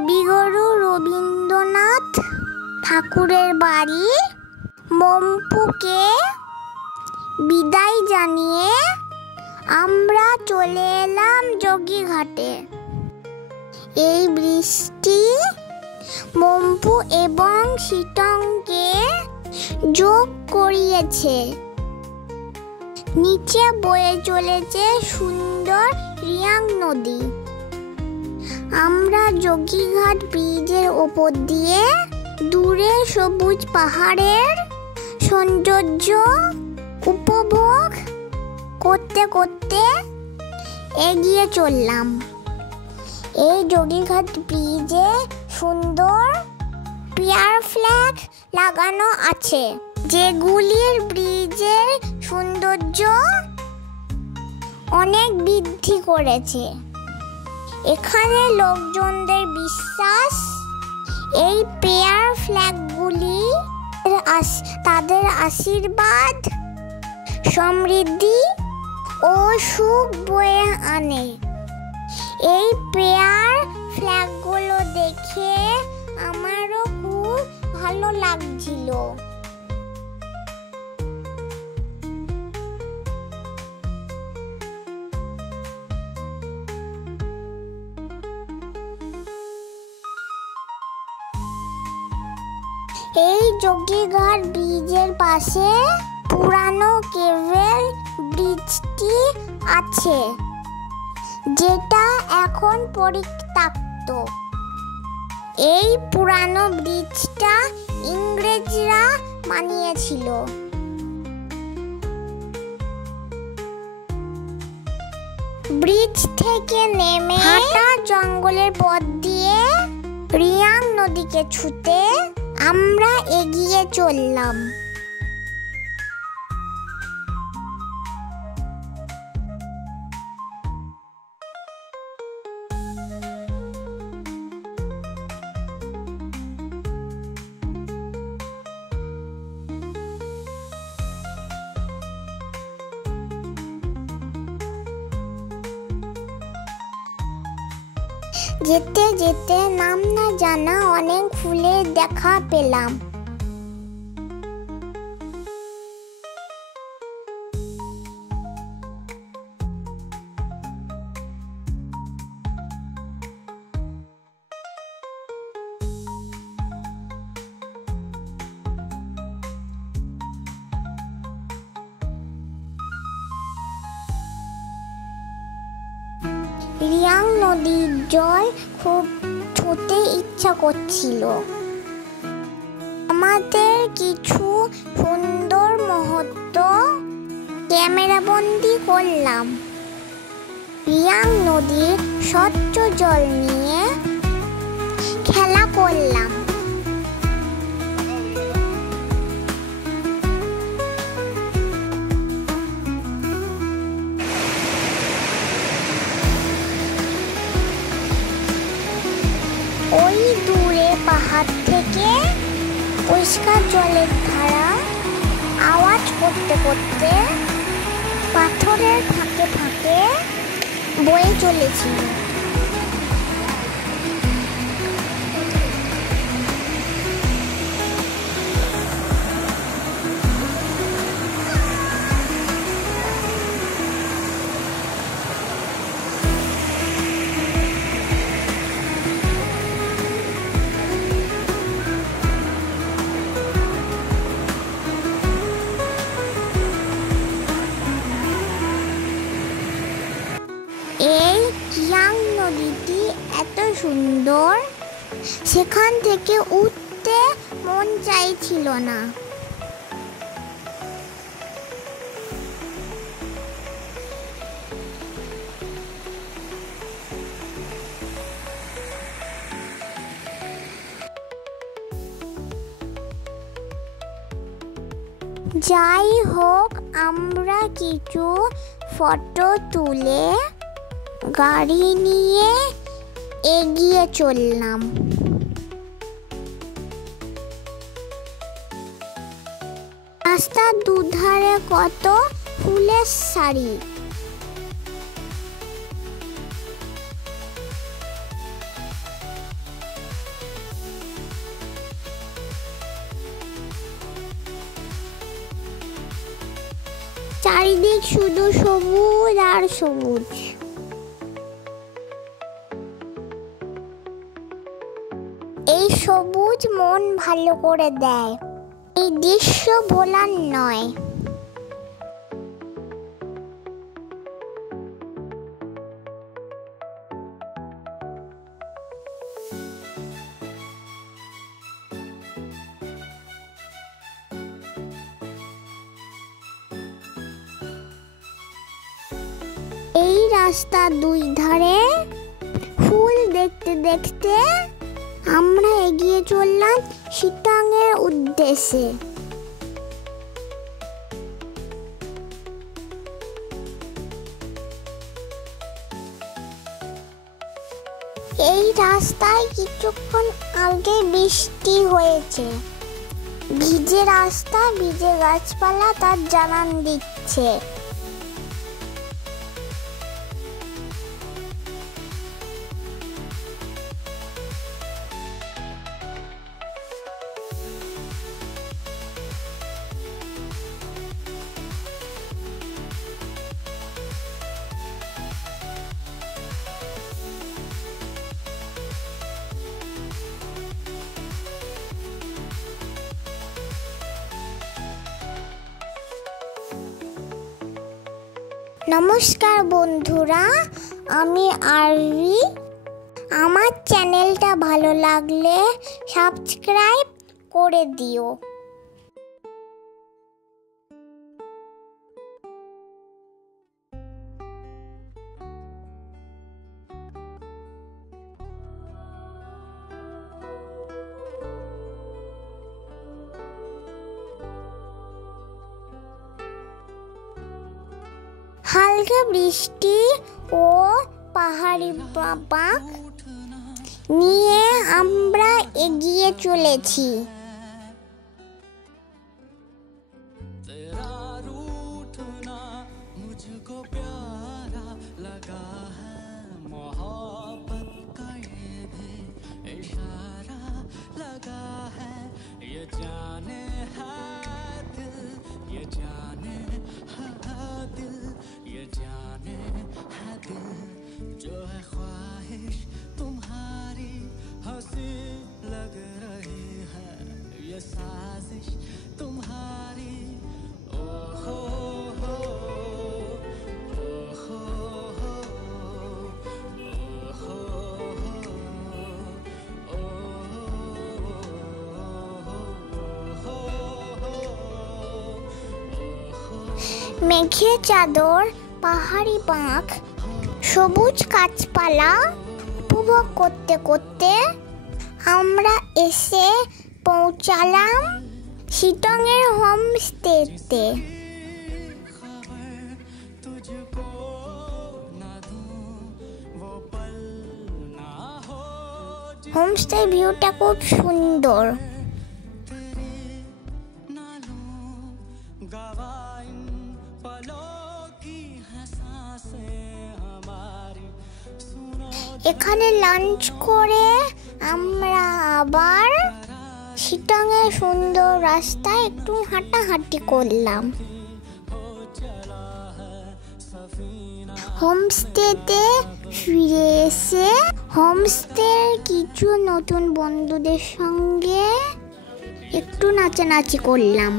কবিগুরু রবীন্দ্রনাথ ঠাকুরের বাড়ি মম্পুকে বিদায় জানিয়ে আমরা চলে এলাম যোগীঘাটে। এই বৃষ্টি মম্পু এবং শিটংকে যোগ করিয়েছে। নিচে বয়ে চলেছে সুন্দর রিয়াং নদী। আমরা যোগীঘাট ব্রিজের ওপর দিয়ে দূরে সবুজ পাহাড়ের সৌন্দর্য উপভোগ করতে করতে এগিয়ে চললাম। এই যোগীঘাট ব্রিজে সুন্দর পিয়ার ফ্ল্যাগ লাগানো আছে, যেগুলির ব্রিজের সৌন্দর্য অনেক বৃদ্ধি করেছে। এখানে লোকজনদের বিশ্বাস এই পেয়ার ফ্ল্যাগগুলি তাদের আশীর্বাদ, সমৃদ্ধি ও সুখ বয়ে আনে। এই পেয়ার ফ্ল্যাগগুলো দেখে আমারও খুব ভালো লাগছিল। এই যোগীঘাট ব্রিজের পাশে পুরানো কেবল ব্রিজটি আছে, যেটা এখন পরিত্যক্ত। এই পুরানো ব্রিজটা ইংরেজরা বানিয়েছিল। ব্রিজ থেকে নেমে হাঁটা জঙ্গলের পথ দিয়ে রিয়াং নদীকে ছুঁতে আমরা এগিয়ে চললাম। যেতে যেতে নাম না জানা অনেক ফুলের দেখা পেলাম। রিয়াং নদীর জল খুব ছুঁতে ইচ্ছা করছিল। আমাদের কিছু সুন্দর মুহূর্ত ক্যামেরাবন্দি করলাম। রিয়াং নদীর স্বচ্ছ জল নিয়ে খেলা করলাম। ওই দূরে পাহাড় থেকে পরিষ্কার জলের ধারা আওয়াজ করতে করতে পাথরের ফাঁকে ফাঁকে বয়ে চলেছিল। এই রিয়াং নদীটি এত সুন্দর, সেখান থেকে উঠতে মন চাইছিল না। যাই হোক, আমরা কিছু ফটো তুলে গাড়ি নিয়ে এগিয়ে চললাম। রাস্তার দুধারে কত ফুলের সারি। চারিদিক শুধু সবুজ আর সবুজ। এই সবুজ মন ভালো করে দেয়। এই দৃশ্য ভোলার নয়। এই রাস্তার দুই ধারে ফুল দেখতে দেখতে আমরা এগিয়ে চললাম শিটংয়ের উদ্দেশ্যে। এই রাস্তায় কিছুক্ষণ আগে বৃষ্টি হয়েছে। ভিজে রাস্তা, ভিজে গাছপালা তার জানান দিচ্ছে। নমস্কার বন্ধুরা, আমি আরবি। আমার চ্যানেলটা ভালো লাগলে সাবস্ক্রাইব করে দিও। হালকা বৃষ্টি ও পাহাড়ি বাঁক নিয়ে আমরা এগিয়ে চলেছি। जो है ख्वाहिश तुम्हारी हंसी लग रही है, ये साजिश तुम्हारी। ओ हो हो, ओ हो हो, ओ हो हो। মেঘের চাদর, পাহাড়ি বাঁক, সবুজ গাছপালা উপভোগ করতে করতে আমরা এসে পৌঁছালাম শিটংয়ের হোমস্টেতে। হোমস্টের ভিউটা খুব সুন্দর। এখানে লাঞ্চ করে আমরা আবার শিটংয়ের সুন্দর রাস্তায় একটু হাঁটাহাঁটি করলাম। হোমস্টেতে ফিরে এসে হোমস্টের কিছু নতুন বন্ধুদের সঙ্গে একটু নাচানাচি করলাম।